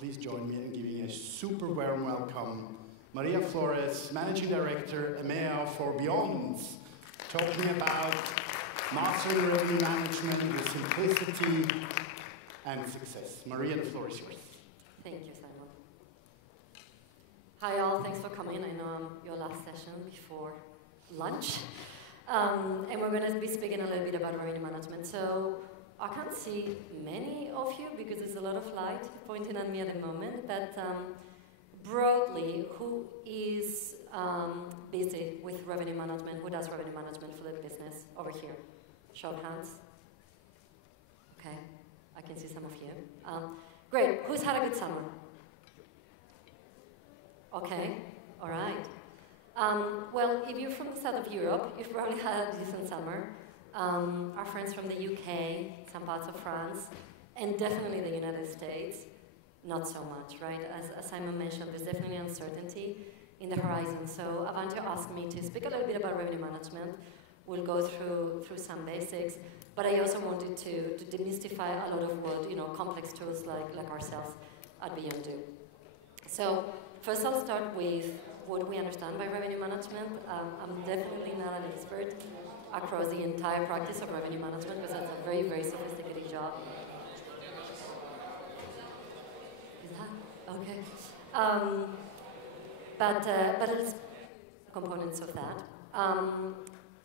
please join me in giving a super warm welcome, Maria Flores, Managing Director, EMEA for Beyond, talking about mastering revenue management with simplicity and success. Maria, the floor is yours. Thank you, Simon. Hi all, thanks for coming. I know I'm your last session before lunch. And we're going to be speaking a little bit about revenue management. So I can't see many of you because there's a lot of light pointing at me at the moment, but broadly, who is busy with revenue management? Who does revenue management for their business over here? Show of hands. Okay, I can see some of you. Great, who's had a good summer? Okay, all right. Well, if you're from the south of Europe, you've probably had a decent summer. Our friends from the UK, some parts of France, and definitely the United States, not so much, right? As Simon mentioned, there's definitely uncertainty in the horizon. So Avantio asked me to speak a little bit about revenue management. We'll go through some basics, but I also wanted to demystify a lot of what complex tools like ourselves at Beyond do. So first, I'll start with what we understand by revenue management. I'm definitely not an expert across the entire practice of revenue management because that's a very, very sophisticated job. Is that? Okay. But it's components of that.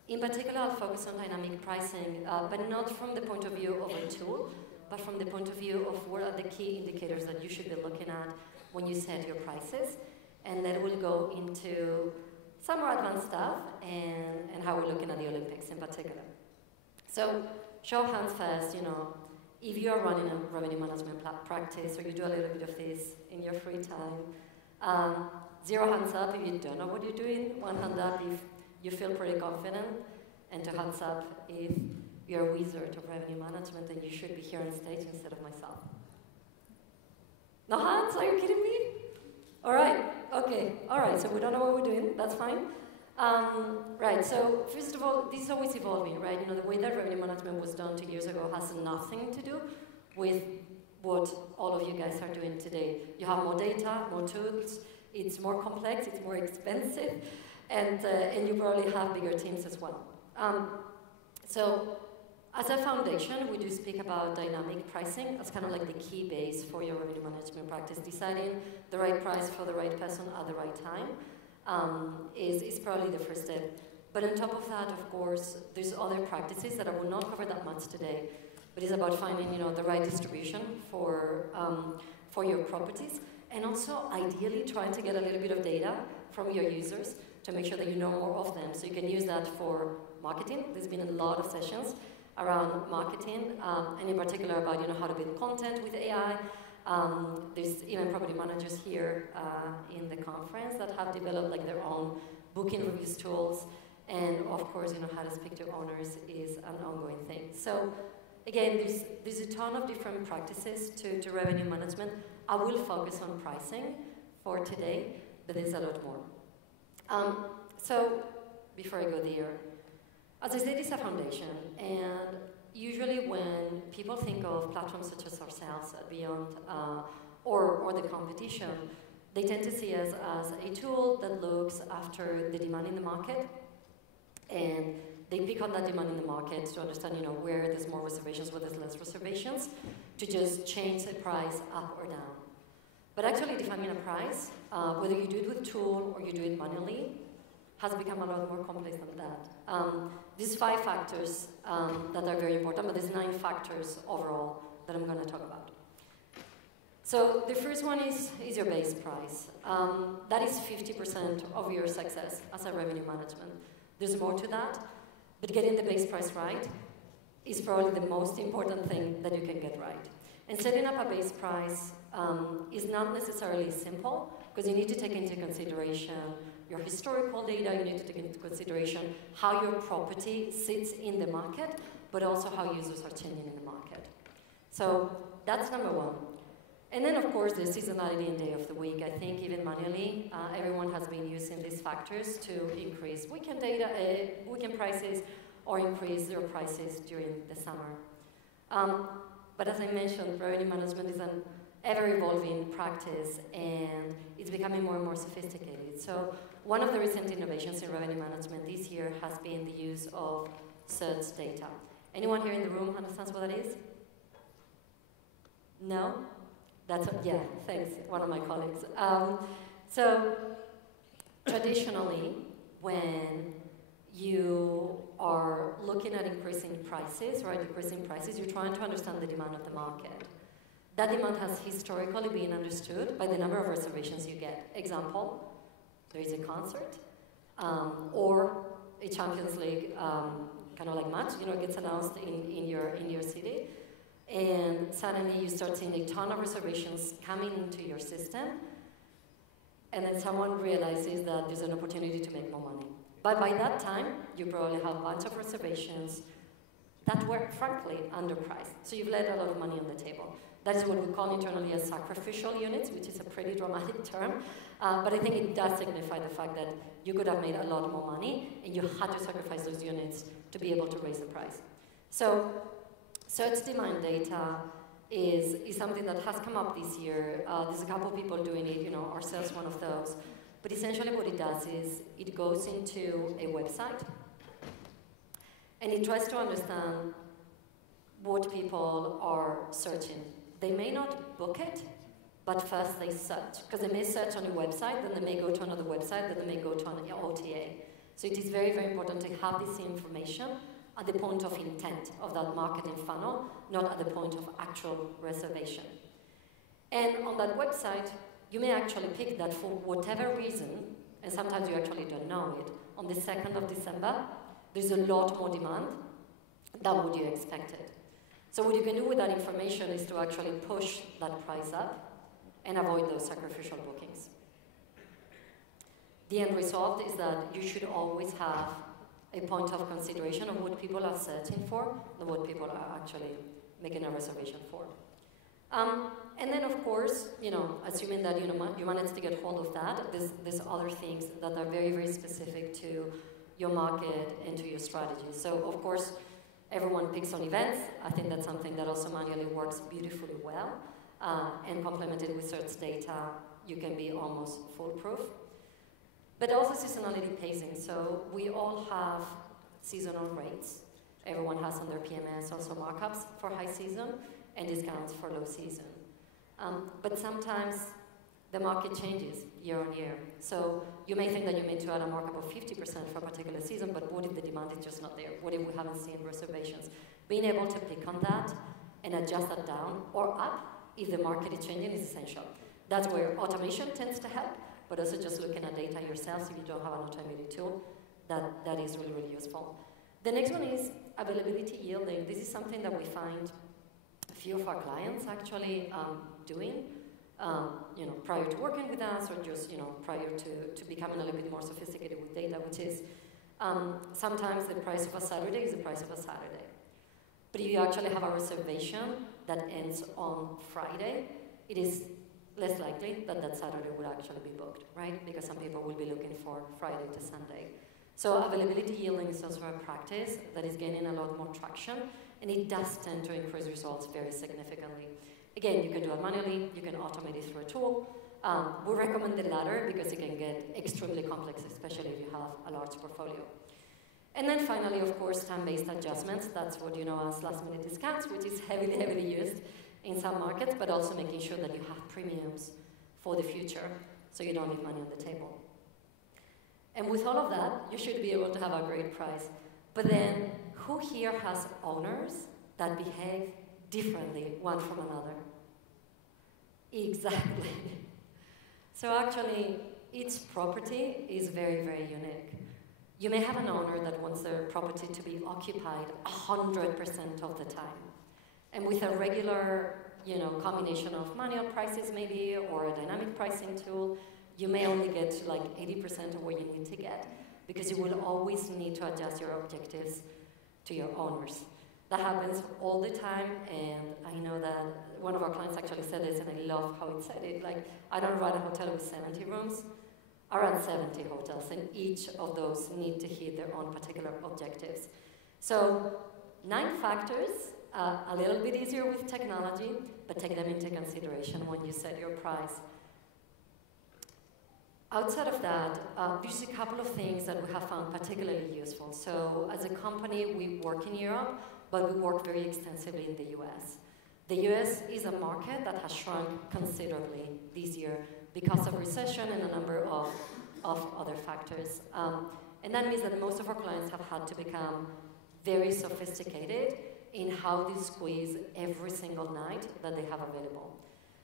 In particular, I'll focus on dynamic pricing, but not from the point of view of a tool, but from the point of view of what are the key indicators that you should be looking at when you set your prices. And then we'll go into some more advanced stuff and how we're looking at the Olympics in particular. So, show of hands first, if you are running a revenue management practice or you do a little bit of this in your free time, 0 hands up if you don't know what you're doing, 1 hand up if you feel pretty confident, and 2 hands up if you're a wizard of revenue management and you should be here on stage instead of myself. No hands? Are you kidding me? All right, okay, all right, so we don't know what we're doing, that's fine. Right, so first of all, this is always evolving, right? The way that revenue management was done 2 years ago has nothing to do with what all of you guys are doing today. You have more data, more tools, it's more complex, it's more expensive, and you probably have bigger teams as well. So, as a foundation, we do speak about dynamic pricing as kind of like the key base for your revenue management practice. Deciding the right price for the right person at the right time is probably the first step. But on top of that, of course, there's other practices that I will not cover that much today, but it's about finding the right distribution for your properties, and also ideally trying to get a little bit of data from your users to make sure that you know more of them. So you can use that for marketing. There's been a lot of sessions around marketing, and in particular about how to build content with AI. There's even property managers here in the conference that have developed their own booking reviews tools, and of course, how to speak to owners is an ongoing thing. So again, there's a ton of different practices to revenue management. I will focus on pricing for today, but there's a lot more. So before I go there, as I said, it's a foundation, and usually when people think of platforms such as ourselves at Beyond or the competition, they tend to see us as a tool that looks after the demand in the market, and they pick on that demand in the market to understand where there's more reservations, where there's less reservations, to just change the price up or down. But actually defining a price, whether you do it with a tool or you do it manually, has become a lot more complex than that. There's 5 factors that are very important, but there's 9 factors overall that I'm going to talk about. So the first one is your base price. That is 50% of your success as a revenue management. There's more to that, but getting the base price right is probably the most important thing that you can get right. And setting up a base price is not necessarily simple, because you need to take into consideration your historical data, you need to take into consideration how your property sits in the market, but also how users are changing in the market. So that's number one. And then, of course, the seasonality and day of the week. I think even manually, everyone has been using these factors to increase weekend data, weekend prices, or increase their prices during the summer. But as I mentioned, revenue management is an ever-evolving practice, and it's becoming more and more sophisticated. So one of the recent innovations in revenue management this year has been the use of search data. Anyone here in the room understands what that is? No? Yeah, thanks, one of my colleagues. So traditionally, when you are looking at increasing prices, right, decreasing prices, you're trying to understand the demand of the market. That demand has historically been understood by the number of reservations you get. Example, there is a concert, or a Champions League kind of like match, gets announced in your city, and suddenly you start seeing a ton of reservations coming into your system, and then someone realizes that there's an opportunity to make more money. But by that time, you probably have a bunch of reservations that were, frankly, underpriced. So you've left a lot of money on the table. That is what we call internally as sacrificial units, which is a pretty dramatic term. But I think it does signify the fact that you could have made a lot more money, and you had to sacrifice those units to be able to raise the price. So search demand data is something that has come up this year. There's a couple of people doing it, ourselves one of those. But essentially what it does is it goes into a website, and it tries to understand what people are searching. They may not book it, but first they search. Because they may search on a website, then they may go to another website, then they may go to an OTA. So it is very, very important to have this information at the point of intent of that marketing funnel, not at the point of actual reservation. And on that website, you may actually pick that for whatever reason, and sometimes you actually don't know it, on the 2nd of December, there's a lot more demand than what you expected. So what you can do with that information is to actually push that price up and avoid those sacrificial bookings. The end result is that you should always have a point of consideration of what people are searching for and what people are actually making a reservation for. And then, of course, assuming that you manage to get hold of that, there's other things that are very, very specific to your market and to your strategy. So, of course, everyone picks on events. I think that's something that also manually works beautifully well. And complemented with search data, you can be almost foolproof. But also seasonality pacing. So we all have seasonal rates. Everyone has on their PMS also markups for high season and discounts for low season. But sometimes the market changes year on year. So you may think that you need to add a markup of 50% for a particular season, but what if the demand is just not there? What if we haven't seen reservations? Being able to pick on that and adjust that down or up if the market is changing is essential. That's where automation tends to help, but also just looking at data yourselves if you don't have an automated tool, that is really, really useful. The next one is availability yielding. This is something that we find a few of our clients actually doing, prior to working with us or just, prior to becoming a little bit more sophisticated with data, which is sometimes the price of a Saturday is the price of a Saturday. But if you actually have a reservation that ends on Friday, it is less likely that that Saturday would actually be booked, right? Because some people will be looking for Friday to Sunday. So availability yielding is also a practice that is gaining a lot more traction, and it does tend to increase results very significantly. Again, you can do it manually, you can automate it through a tool. We recommend the latter because it can get extremely complex, especially if you have a large portfolio. And then finally, of course, time-based adjustments. That's what you know as last-minute discounts, which is heavily, heavily used in some markets, but also making sure that you have premiums for the future so you don't leave money on the table. And with all of that, you should be able to have a great price. But then, who here has owners that behave differently one from another? Exactly. So actually, each property is very, very unique. You may have an owner that wants their property to be occupied 100% of the time. And with a regular, combination of manual prices maybe, or a dynamic pricing tool, you may only get to like 80% of what you need to get, because you will always need to adjust your objectives to your owners. That happens all the time, and I know that one of our clients actually said this, and I love how it said it. Like, I don't run a hotel with 70 rooms. I run 70 hotels, and each of those need to hit their own particular objectives. So 9 factors, a little bit easier with technology, but take them into consideration when you set your price. Outside of that, there's a couple of things that we have found particularly useful. So as a company, we work in Europe, but we work very extensively in the US. The US is a market that has shrunk considerably this year because of recession and a number of other factors. And that means that most of our clients have had to become very sophisticated in how they squeeze every single night that they have available.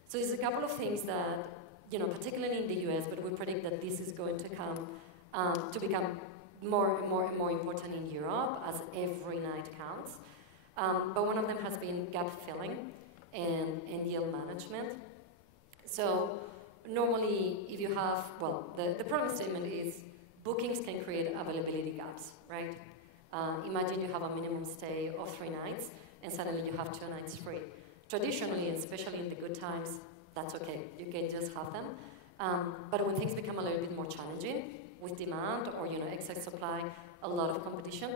So there's a couple of things that, particularly in the US, but we predict that this is going to come to become more and more important in Europe as every night counts. But one of them has been gap filling and yield management. So normally, if you have, the problem statement is bookings can create availability gaps, right? Imagine you have a minimum stay of 3 nights, and suddenly you have 2 nights free. Traditionally, especially in the good times, that's okay. You can just have them. But when things become a little bit more challenging with demand or excess supply, a lot of competition,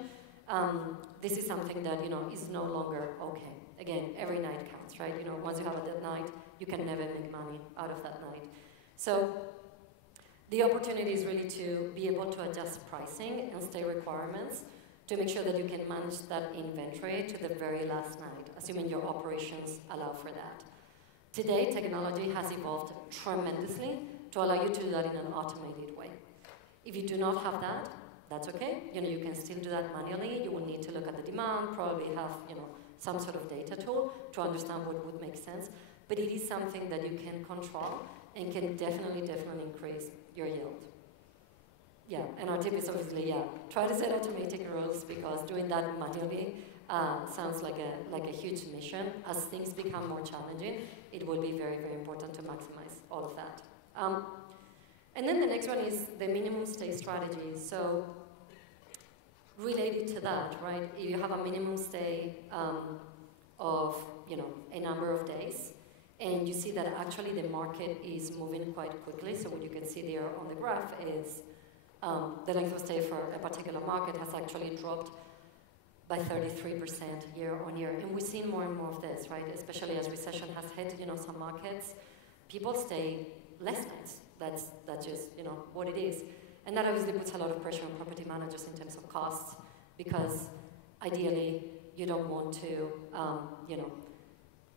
this is something that is no longer okay. Again, every night counts, right? Once you have a dead night, you can never make money out of that night. So the opportunity is really to be able to adjust pricing and stay requirements to make sure that you can manage that inventory to the very last night, assuming your operations allow for that. Today, technology has evolved tremendously to allow you to do that in an automated way. If you do not have that, that's okay. You can still do that manually. You will need to look at the demand, probably have some sort of data tool to understand what would make sense. But it is something that you can control and can definitely increase your yield. Yeah, and our tip is obviously, try to set automatic rules, because doing that manually sounds like a huge mission. As things become more challenging, it will be very important to maximize all of that. And then the next one is the minimum stay strategy. So related to that, right? If you have a minimum stay of a number of days, and you see that actually the market is moving quite quickly. So what you can see there on the graph is the length of stay for a particular market has actually dropped by 33% year on year. And we've seen more and more of this, right? Especially as recession has hit, some markets, people stay less nights. That's just, what it is. And that obviously puts a lot of pressure on property managers in terms of costs, because ideally you don't want to,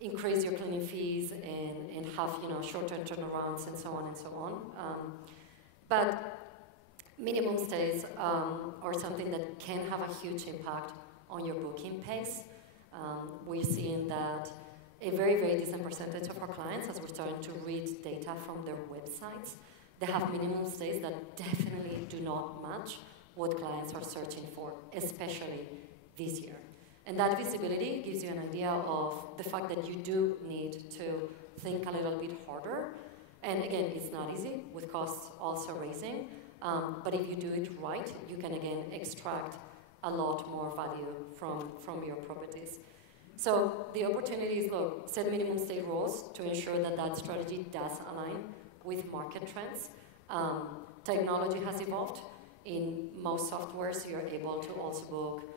increase your cleaning fees and have, short-term turnarounds and so on and so on. But minimum stays are something that can have a huge impact on your booking pace. We're seeing that a very decent percentage of our clients, as we're starting to read data from their websites, they have minimum stays that definitely do not match what clients are searching for, especially this year. And that visibility gives you an idea of the fact that you do need to think a little bit harder. And again, it's not easy, with costs also raising. But if you do it right, you can again extract a lot more value from your properties. So the opportunity is, look, set minimum stay rules to ensure that that strategy does align with market trends. Technology has evolved. In most softwares, you're able to also book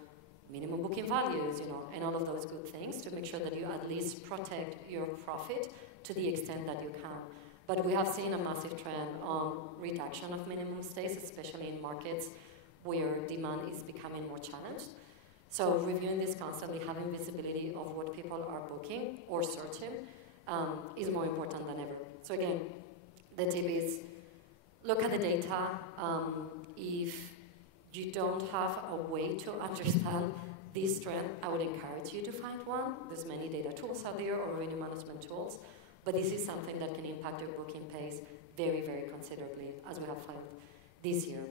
minimum booking values, and all of those good things to make sure that you at least protect your profit to the extent that you can. But we have seen a massive trend on reduction of minimum stays, especially in markets where demand is becoming more challenged. So reviewing this constantly, having visibility of what people are booking or searching is more important than ever. So again, the tip is look at the data. If you don't have a way to understand this trend, I would encourage you to find one. There's many data tools out there or revenue management tools, but this is something that can impact your booking pace very considerably, as we have found this year.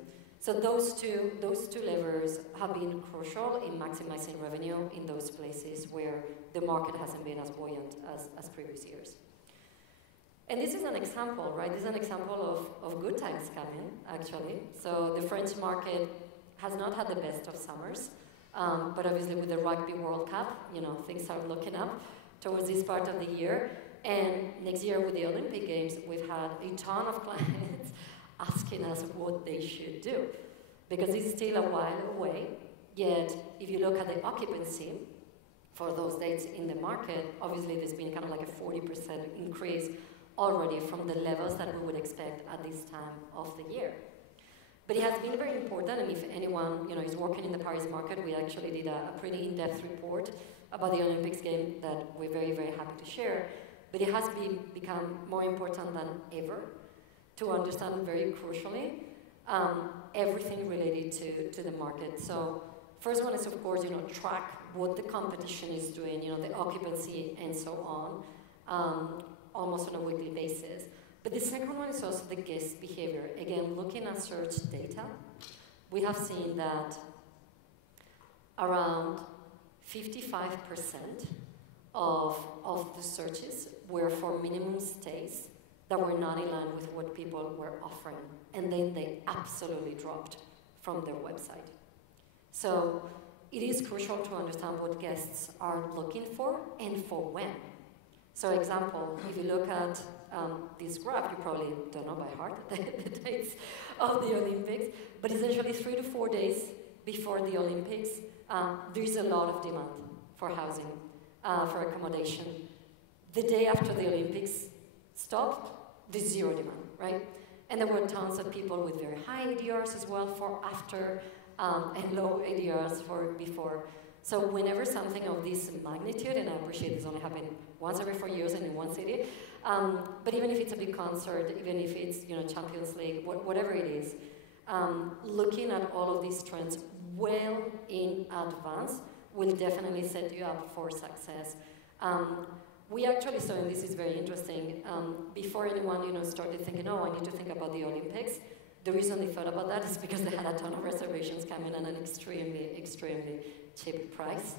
So those two levers have been crucial in maximizing revenue in those places where the market hasn't been as buoyant as previous years. And this is an example, right? This is an example of good times coming, actually. So the French market has not had the best of summers, but obviously with the Rugby World Cup, things are looking up towards this part of the year. And next year with the Olympic Games, we've had a ton of clients asking us what they should do, because it's still a while away. Yet, if you look at the occupancy for those dates in the market, obviously there's been kind of like a 40% increase already from the levels that we would expect at this time of the year. But it has been very important, and if anyone is working in the Paris market, we actually did a pretty in-depth report about the Olympics game that we're very, very happy to share. But it has become more important than ever to understand very crucially everything related to the market. So first one is, of course, track what the competition is doing, the occupancy and so on, almost on a weekly basis. But the second one is also the guest behavior. Again, looking at search data, we have seen that around 55% of the searches were for minimum stays that were not in line with what people were offering. And then they absolutely dropped from their website. So it is crucial to understand what guests are looking for and for when. So example, if you look at this graph, you probably don't know by heart the dates of the Olympics, but essentially 3 to 4 days before the Olympics, there's a lot of demand for housing, for accommodation. The day after the Olympics stopped, there's zero demand, right? And there were tons of people with very high ADRs as well for after, and low ADRs for before. So whenever something of this magnitude, and I appreciate this only happened once every 4 years and in one city, but even if it's a big concert, even if it's Champions League, whatever it is, looking at all of these trends well in advance will definitely set you up for success. We actually saw, and this is very interesting, before anyone started thinking, oh, I need to think about the Olympics, the reason they thought about that is because they had a ton of reservations coming at an extremely, extremely cheap price.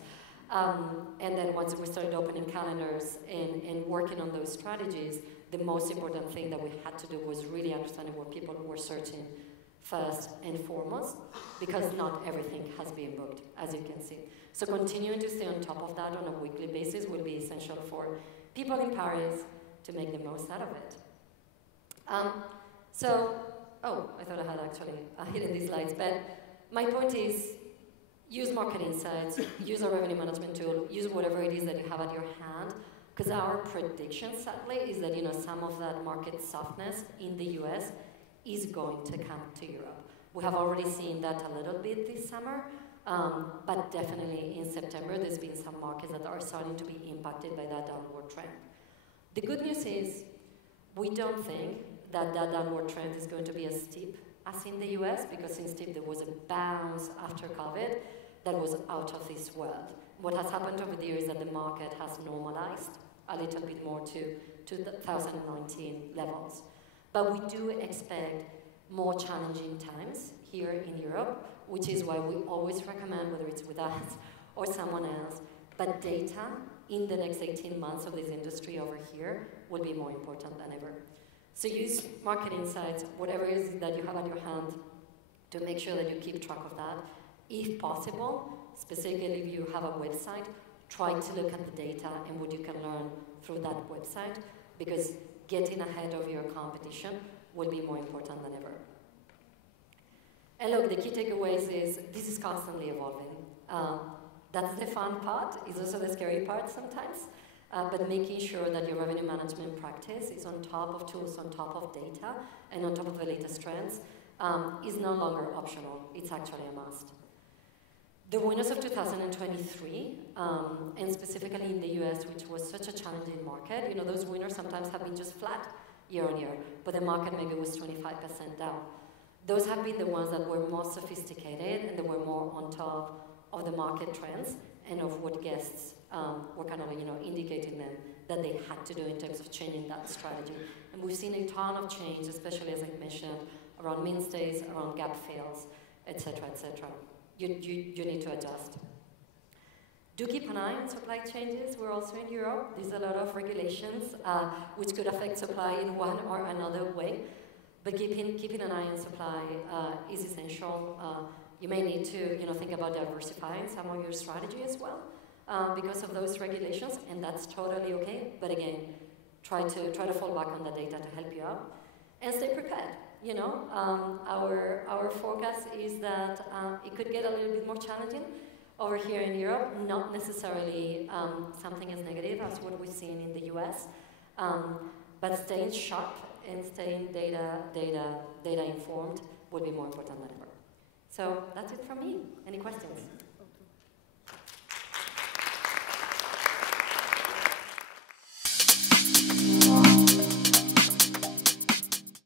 And then once we started opening calendars and working on those strategies, the most important thing that we had to do was really understanding what people were searching first and foremost, because not everything has been booked, as you can see. So continuing to stay on top of that on a weekly basis will be essential for people in Paris to make the most out of it. Oh, I thought I had actually hidden these slides, but my point is, use market insights, use a revenue management tool, use whatever it is that you have at your hand, because our prediction, sadly, is that some of that market softness in the US is going to come to Europe. We have already seen that a little bit this summer, but definitely in September, there's been some markets that are starting to be impacted by that downward trend. The good news is, we don't think that downward trend is going to be as steep as in the US, because in steep there was a bounce after COVID that was out of this world. What has happened over the years is that the market has normalized a little bit more to 2019 levels. But we do expect more challenging times here in Europe, which is why we always recommend, whether it's with us or someone else, but data in the next 18 months of this industry over here will be more important than ever. So use market insights, whatever it is that you have at your hand, to make sure that you keep track of that. If possible, specifically if you have a website, try to look at the data and what you can learn through that website, because getting ahead of your competition will be more important than ever. And look, the key takeaways is this is constantly evolving. That's the fun part. It's also the scary part sometimes. But making sure that your revenue management practice is on top of tools, on top of data, and on top of the latest trends is no longer optional. It's actually a must. The winners of 2023, and specifically in the US, which was such a challenging market, those winners sometimes have been just flat year on year, but the market maybe was 25% down. Those have been the ones that were more sophisticated and they were more on top of the market trends and of what guests were kind of indicating them that they had to do in terms of changing that strategy. And we've seen a ton of change, especially as I mentioned, around min stays, around gap fails, etc., etc. You need to adjust. Do keep an eye on supply changes. We're also in Europe. There's a lot of regulations which could affect supply in one or another way. But keeping an eye on supply is essential. You may need to think about diversifying some of your strategy as well because of those regulations, and that's totally okay. But again, try to fall back on the data to help you out, and stay prepared. Our forecast is that it could get a little bit more challenging over here in Europe, not necessarily something as negative as what we've seen in the US, but staying sharp and staying data informed will be more important than ever. So that's it from me. Any questions?